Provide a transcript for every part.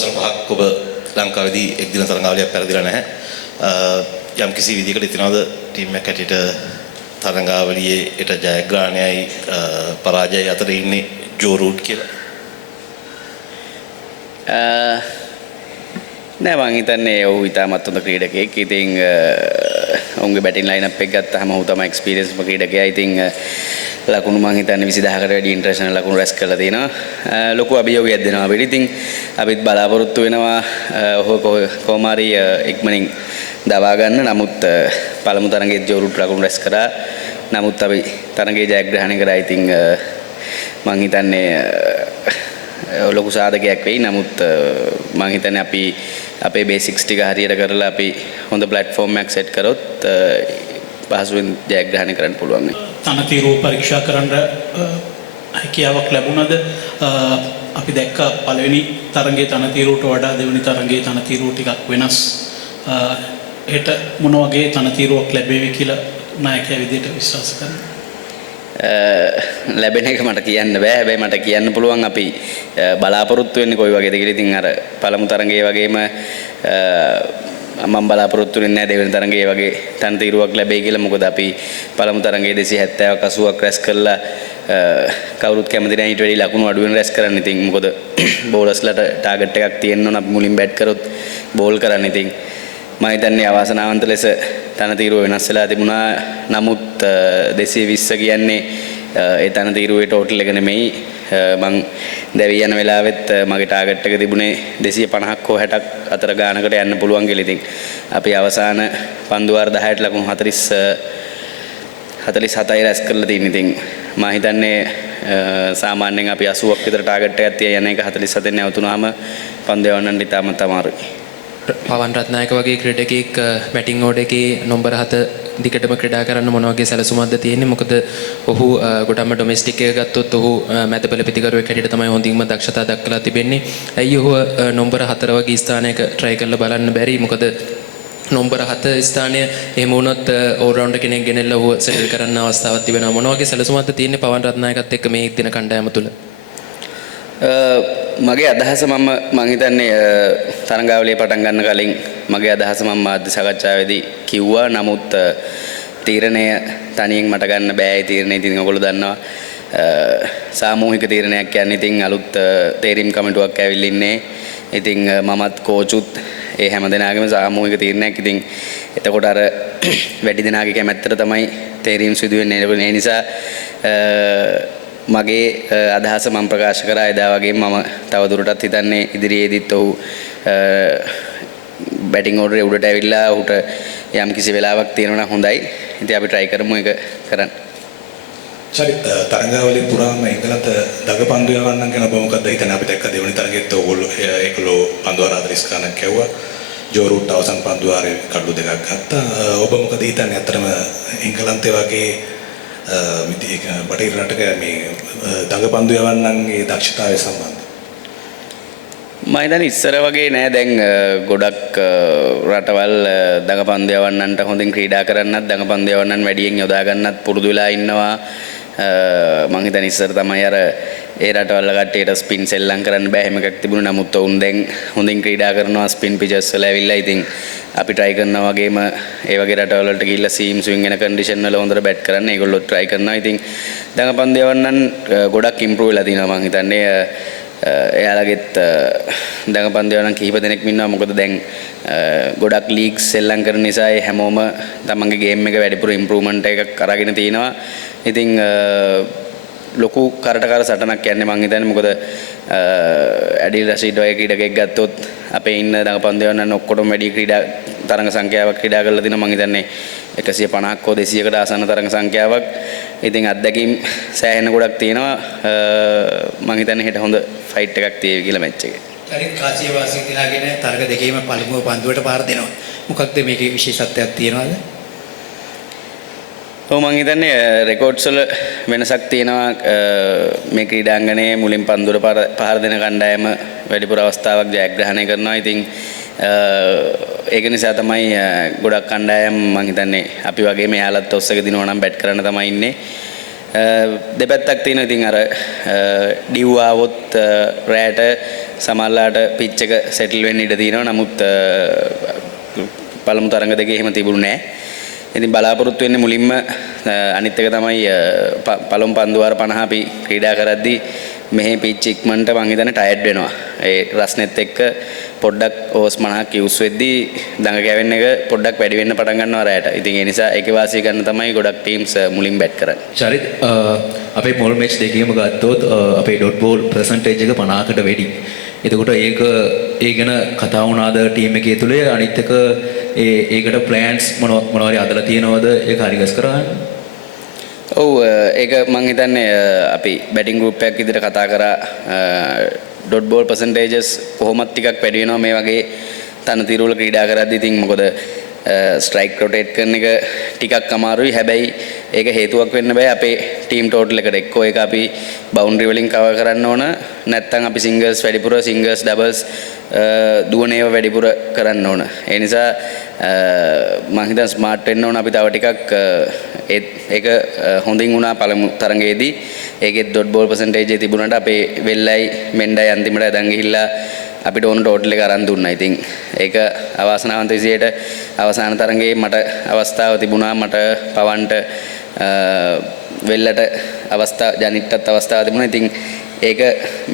වසර 5ක් ඔබ ලංකාවේදී එක් දින තරඟාවලියක් පැරදිලා නැහැ. යම් කිසි විදිහකට ඉතිනවද ටීම් එකක් හැටියට තරඟාවලියේ ඊට ජයග්‍රහණයයි පරාජයයි අතර ඉන්නේ ජෝ රූට් කියලා? නෑ මං හිතන්නේ ඔහු ඉතාමත් හොඳ ක්‍රීඩකයෙක්. ඉතින් ඔවුන්ගේ බැටින් ලයින් අප් එක ගත්තාම ඔහු තමයි එක්ස්පීරියන්ස්ම ක්‍රීඩකයා. ඉතින් ලකුණු මං හිතන්නේ 20000කට වැඩි ඉන්ටර්නැෂනල් ලකුණු රැස් කරලා තියෙනවා. ලොකු අභියෝගයක් දෙනවා අපිට. ඉතින් අපිත් බලාපොරොත්තු වෙනවා ඔහු කොහොම හරි ඉක්මනින් දවා ගන්න. නමුත් පළමු තරඟයේ ජෝ රූට් ලකුණු රැස් කරා. නමුත් අපි තරඟයේ ජයග්‍රහණය කරා. ඉතින් මං හිතන්නේ ලොකු සාධකයක් වෙයි. නමුත් මං හිතන්නේ අපි අපේ බේසික්ස් ටික හරියට කරලා අපි හොඳ ප්ලැට්ෆෝම් එකක් සෙට් කරොත් පහසුවෙන් ජයග්‍රහණය කරන්න පුළුවන්. තනතිරු පරීක්ෂා කරන්න හැකියාවක් ලැබුණද? අපි දැක්ක පළවෙනි තරඟයේ තනතිරුවට වඩා දෙවෙනි තරඟයේ තනතිරුව ටිකක් වෙනස්. ඒට මොන වගේ තනතිරුවක් ලැබෙවි කියලා නායකයා විදිහට විශ්වාස කරනවා? ලැබෙන එක මට කියන්න බෑ. හැබැයි මට කියන්න පුළුවන් අපි බලාපොරොත්තු වෙන්නේ කොයි වගේද කියලා. ඉතින් අර පළමු තරඟයේ වගේම මම බලාපොරොත්තු වෙන්නේ නැහැ දෙවෙනි තරඟයේ වගේ තනතිරුවක් ලැබෙයි කියලා. මොකද අපි පළමු තරඟයේ 270ක් 80ක් රැස් කළා. කවුරුත් කැමති නැහැ ඊට වැඩි ලකුණු අඩුවෙන් රැස් කරන්න. ඉතින් මොකද බෝලර්ස්ලාට ටාගට් එකක් තියෙන්න ඕන. අපි මුලින් බැට් කරොත් බෝල් කරන්න. ඉතින් මම හිතන්නේ අවාසනාවන්ත ලෙස තනතිරුව වෙනස් වෙලා තිබුණා. නමුත් 220 කියන්නේ ඒ තනතිරුවේ ටෝටල් එක නෙමෙයි. මං දැවී යන වෙලාවෙත් මගේ ටාගට් එක තිබුණේ 250ක් හෝ 60ක් අතර ගානකට යන්න පුළුවන් කියලා. ඉතින් අපි අවසාන පන්දු වාර 10ට ලකුණු 47යි රැස් කරලා තියෙන. ඉතින් මම හිතන්නේ සාමාන්‍යයෙන් අපි 80ක් විතර ටාගට් එකක් තියා යන එක 47න් නැවතුනාම පන්දු යවන්නට ඉතාමත් අමාරුයි. පවන් රත්නායක වගේ ක්‍රීඩකයෙක් බැටිං ඕඩර් එකේ නම්බර 7 දිගටම ක්‍රීඩා කරන්න මොන වගේ සැලසුමක්ද තියෙන්නේ? මොකද ඔහු ගොඩක්ම ඩොමෙස්ටික් එක ගත්තොත් ඔහු මැදපෙළ පිටිකරුවෙක් හැටියට තමයි හොඳින්ම දක්ෂතා දක්වලා තිබෙන්නේ. ඇයි ඔහු නම්බර 4 වගේ ස්ථානයක try කරලා බලන්න බැරි? මොකද නම්බර 7 ස්ථානය එහෙම වුණොත් ඕල් රවුන්ඩර් කෙනෙක් ගෙනෙල්ලා ඔහු සෙටල් කරන්න අවස්ථාවක් තිබෙනවා. මොන වගේ සැලසුමක්ද තියෙන්නේ පවන් රත්නායකත් එක්ක මේ දින කණ්ඩායම තුල? මගේ අදහස මම හිතන්නේ තරඟාවලිය පටන් ගන්න කලින් මගේ අදහස මම මාධ්‍ය සාකච්ඡාවේදී කිව්වා. නමුත් තීරණය තනියෙන් මට ගන්න බෑ. ඒ තීරණය ඉතින් ඔයගොල්ලෝ දන්නවා සාමූහික තීරණයක් කියන්නේ. ඉතින් අලුත් තේරීම් කමිටුවක් ඇවිල්ලා ඉන්නේ. ඉතින් මමත් කෝචුත් ඒ හැම දෙනාගේම සාමූහික තීරණයක්. ඉතින් එතකොට අර වැඩි දෙනාගේ කැමැත්තට තමයි තේරීම් සිදු වෙන්නේ. ඒ නිසා මගේ අදහස මම ප්‍රකාශ කරා එදා වගේ. මම තවදුරටත් හිතන්නේ ඉදිරියේදීත් ඔහු බැටිං ඕඩරේ උඩට ඇවිල්ලා ඔහුට යම් කිසි වෙලාවක් තියෙනවා නම් හොඳයි. ඉතින් අපි try කරමු ඒක කරන්න. චරිත තරඟාවලිය පුරාම එංගලන්ත දගපන්දු යවන්නම් කියන ඔබ මොකක්ද හිතන්නේ? අපි දැක්ක දෙවෙනි තරගෙත් ඕගොල්ලෝ ඒකලෝ පන්දු වාර 40 ගණන් කැවුවා. ජෝ රූට් අවසන් පන්දු වාරේ කඩු දෙකක් ගත්තා. ඔබ මොකද හිතන්නේ? අතරම එංගලන්තේ වගේ බටහිර රටක මේ දඟපන්දු යවන්නන්ගේ දක්ෂතාවය සම්බන්ධ? මම හිතන්නේ ඉස්සර වගේ නෑ. දැන් ගොඩක් රටවල් දඟපන්දු යවන්නන්ට හොඳින් ක්‍රීඩා කරන්නත් දඟපන්දු යවන්නන් වැඩියෙන් යොදා ගන්නත් පුරුදු වෙලා ඉන්නවා. මම හිතන්නේ ඉස්සර තමයි අර ඒ රටවල් කට්ටියට ස්පින් සෙල්ලම් කරන්න බෑ එහෙම එකක් තිබුණා. නමුත් ඔවුන් දැන් හොඳින් ක්‍රීඩා කරනවා ස්පින් පිචර්ස් වල ඇවිල්ලා. ඉතින් අපි try කරනවා වගේම ඒ වගේ රටවල් වලට ගිහිල්ලා සීම් ස්විං වෙන කන්ඩිෂන් වල හොඳට බැට් කරන්න ඒගොල්ලෝ try කරනවා. ඉතින් දඟපන්දු යවන්නන් ගොඩක් ඉම්ප්‍රූව් වෙලා තියෙනවා. මම හිතන්නේ එයාලගෙත් දඟපන්දු යවන්නන් කිහිප දෙනෙක් ඉන්නවා. මොකද දැන් ගොඩක් ලීග්ස් සෙල්ලම් කරන නිසා ඒ හැමෝම තමන්ගේ ගේම් එක වැඩිපුර ඉම්ප්‍රූව්මන්ට් එකක් අරගෙන තිනවා. ඉතින් ලොකු කරටකර සටනක් යන්නේ මං හිතන්නේ. මොකද ඇඩිල් රෂීඩ් වගේ ක්‍රීඩකයෙක් ගත්තොත් අපේ ඉන්න දඟපන්දු යවන්නන් ඔක්කොටම වැඩි ක්‍රීඩා තරඟ සංඛ්‍යාවක් ක්‍රීඩා කරලා තිනවා. මං හිතන්නේ 150ක් හෝ 200කට ආසන්න තරඟ සංඛ්‍යාවක්. ඉතින් අත්දැකීම් සෑහෙන ගොඩක් තියෙනවා. මං හිතන්නේ හෙට හොඳ ෆයිට් එකක් තියෙවි කියලා මැච් එකේ. හරි කාසිය වාසිය දිනාගෙන තරඟ දෙකේම පළමුව පන්දුවට පාර දෙනවා. මොකක්ද මේකේ විශේෂත්වයක් තියෙනවද? මම හිතන්නේ රෙකෝඩ්ස් වල වෙනසක් තියෙනවා. මේ ක්‍රීඩාංගණයේ මුලින් පන්දුවට පහර දෙන කණ්ඩායම වැඩිපුර අවස්ථාවක් ජයග්‍රහණය කරනවා. ඉතින් ඒක නිසා තමයි ගොඩක් කණ්ඩායම් මම හිතන්නේ අපි වගේ මෙයාලත් ඔස් එක දිනනවා නම් බැට් කරන්න තමයි ඉන්නේ. දෙපැත්තක් තියෙනවා. ඉතින් අර ඩිව් ආවොත් රෑට සමහරලාට පිච් එක සෙටල් වෙන්න ඉඩ තියෙනවා. නමුත් පළමු තරඟ දෙකේ එහෙම තිබුණේ නැහැ. ඉතින් බලාපොරොත්තු වෙන්නේ මුලින්ම අනිත් එක තමයි පළමු පන්දු වාර 50 අපි ක්‍රීඩා කරද්දී මෙහි පිච් ඉක්මනට මං හිතන්නේ ටයර්ඩ් වෙනවා. ඒ රස්නෙත් එක්ක පොඩ්ඩක් ඕස් 50ක් යූස් වෙද්දී දඟ කැවෙන්න එක පොඩ්ඩක් වැඩි වෙන්න පටන් ගන්නවා රැයට. ඉතින් ඒ නිසා ඒකේ වාසිය ගන්න තමයි ගොඩක් ටීම්ස් මුලින් බැට් කරන්නේ. චරිත් අපේ මොල් මැච් දෙකේම ගත්තොත් අපේ ඩොට් බෝල් පර්සන්ටේජ් එක 50කට වැඩි. එතකොට ඒක ඒ ගැන කතා වුණාද ටීම් එකේ තුලේ? අනිත් එක ඒකට ප්ලෑන්ස් මොනවාරි අදලා තියෙනවද ඒක හරිගස් කරගන්න? ඔව් ඒක මං හිතන්නේ අපි බැටිං ගෲප් එකක් විදිහට කතා කරා ඩොට් බෝල් පර්සන්ටේජස් කොහොමත් ටිකක් වැඩි වෙනවා මේ වගේ තනතිරු වල ක්‍රීඩා කරද්දී. ඉතින් මොකද ස්ට්‍රයික් රොටේට් කරන එක ටිකක් අමාරුයි. හැබැයි ඒක හේතුවක් වෙන්න බෑ අපේ ටීම් ටෝටල් එකට. එක්කෝ ඒක අපි බවුන්ඩරි වලින් කවර් කරන්න ඕන, නැත්නම් අපි සිංගල්ස් වැඩිපුර සිංගල්ස් ඩබල්ස් දුවන ඒවා වැඩිපුර කරන්න ඕන. ඒ නිසා මම හිතන ස්මාර්ට් වෙන්න ඕන අපි තව ටිකක්. ඒක හොඳින් වුණා පළමු තරඟයේදී. ඒකෙත් ඩොට් බෝල් පර්සන්ටේජ් එක තිබුණාට අපේ වෙල්ලයි මෙන්ඩයි අන්තිමට දැන් ගිහිල්ලා අපිට ඕන ටෝටල් එක අරන් දුන්නා. ඉතින් ඒක අවාසනාවන්ත විදියට අවසාන තරඟයේ මට අවස්ථාව තිබුණා. මට පවන්ට වෙල්ලට අවස්ථාව ජනිට්ටත් අවස්ථාව තිබුණා. ඉතින් ඒක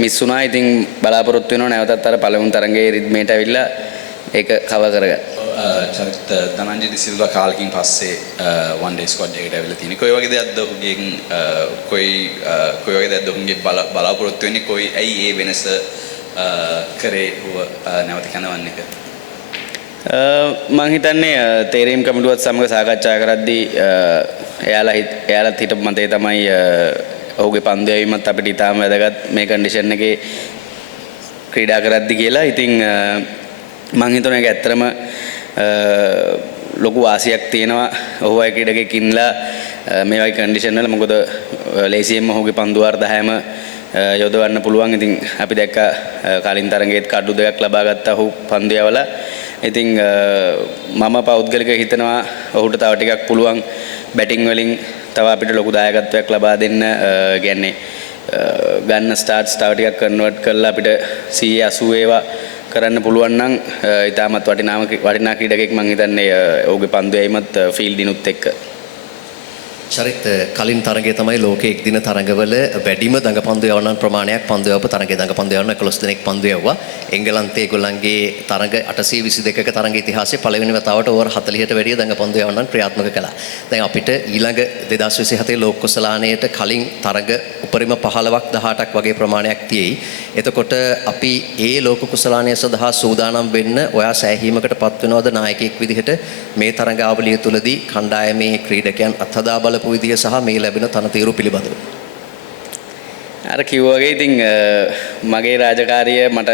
මිස් වුණා. ඉතින් බලාපොරොත්තු වෙනවා නැවතත් අර පළමු තරඟයේ රිද්මේට ඇවිල්ලා ඒක කවර් කරගන්න. චරිත ධනංජය දිසිල්වා කාලෙකින් පස්සේ වන් ඩේ ස්ක්වොඩ් එකට ඇවිල්ලා තියෙනවා. කොයි වගේ දෙයක්ද ඔහුගෙන් කොයි වගේ දෙයක්ද ඔහුගේ බලාපොරොත්තු වෙන්නේ? කොයි ඇයි ඒ වෙනස කරේ නැවත කනවන්න එක? මං හිතන්නේ තේරීම් කමිටුවත් සමග සාකච්ඡා කරද්දී එයාලත් හිටපු මතේ තමයි ඔහුගේ පන්දු යැවීමත් අපිට ඉතාම වැදගත් මේ කන්ඩිෂන් එකේ ක්‍රීඩා කරද්දී කියලා. ඉතින් මං හිතනවා ඒක ඇත්තටම ලොකු වාසියක් තියෙනවා ඔහු වගේ ක්‍රීඩකෙක් ඉන්නලා මේ වගේ කන්ඩිෂන් වල. මොකද ලේසියෙන්ම ඔහුගේ පන්දු වාර 10ම යොදවන්න පුළුවන්. ඉතින් අපි දැක්ක කලින් තරඟයේත් කඩු දෙකක් ලබා ගත්තා ඔහු පන්දු යවලා. ඉතින් මම පෞද්ගලික හිතනවා ඔහුට තව ටිකක් පුළුවන් බැටිං වලින් තව අපිට ලොකු දායකත්වයක් ලබා දෙන්න. කියන්නේ ගන්න ස්ටාර්ට්ස් තව ටිකක් කන්වර්ට් කරලා අපිට 180 ඒවා කරන්න පුළුවන් නම් ඉතාමත් වටිනා ක්‍රීඩකෙක් මං හිතන්නේ ඔහුගේ පන්දු යැවීමත් ෆීල්ඩිනුත් එක්ක. චරිත කලින් තරගයේ තමයි ලෝකයේ එක් දින තරඟවල වැඩිම දඟපන්දු යවන ප්‍රමාණයක් පන්දු යවපු තරගයේ දඟපන්දු යවන 11 දෙනෙක් පන්දු යවුවා. එංගලන්තයේ ඒගොල්ලන්ගේ තරඟ 822ක තරඟ ඉතිහාසයේ පළවෙනි වතාවට ඕවර් 40ට වැඩිය දඟපන්දු යවන්නන් ක්‍රියාත්මක කළා. දැන් අපිට ඊළඟ 2027 ලෝක කුසලානයට කලින් තරඟ උපරිම 15ක් 18ක් වගේ ප්‍රමාණයක් තියෙයි. එතකොට අපි ඒ ලෝක කුසලානය සඳහා සූදානම් වෙන්න ඔයා සෑහීමකට පත් වෙනවද නායකයෙක් විදිහට මේ තරඟාවලිය තුලදී කණ්ඩායමේ ක්‍රීඩකයන් අත්හදා බලපු විදිය සහ මේ ලැබෙන තනතිරු පිළිබඳව? අර කිව්වා වගේ ඉතින් මගේ රාජකාරිය මට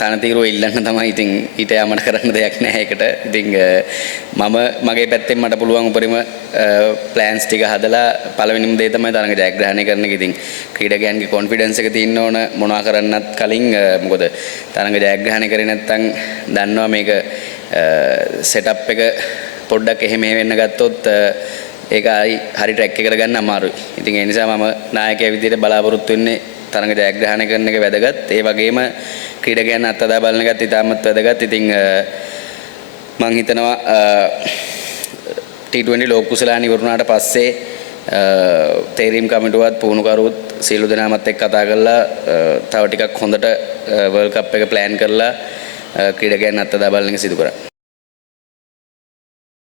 තනතිරුව ඉල්ලන්න තමයි. ඉතින් ඊට යමන කරන්න දෙයක් නැහැ ඒකට. ඉතින් මම මගේ පැත්තෙන් මට පුළුවන් උපරිම ප්ලෑන්ස් ටික හදලා පළවෙනිම දේ තමයි තරඟ ජයග්‍රහණය කරන එක. ඉතින් ක්‍රීඩකයන්ගේ කොන්ෆිඩන්ස් එක තියෙන්න ඕන මොනවා කරන්නත් කලින්. මොකද තරඟ ජයග්‍රහණය කරේ නැත්නම් දන්නවා මේක සෙටප් එක පොඩ්ඩක් එහෙම වෙන්න ගත්තොත් ඒක හරි ට්‍රැක් එකකට ගන්න අමාරුයි. ඉතින් ඒ නිසා මම නායකයා විදිහට බලාපොරොත්තු වෙන්නේ තරඟ ජයග්‍රහණය කරන එක වැදගත්. ඒ වගේම ක්‍රීඩකයන් අත්දැක බලන එකත් ඉතාමත් වැදගත්. ඉතින් මම හිතනවා T20 ලෝක කුසලාන ඉවරුණාට පස්සේ තේරීම් කමිටුවත් පුහුණුකරුවොත් සියලු දෙනාමත් එක්ක කතා කරලා තව ටිකක් හොඳට වර්ල්ඩ් කප් එක ප්ලෑන් කරලා ක්‍රීඩකයන් අත්දැක බලන එක සිදු කරා.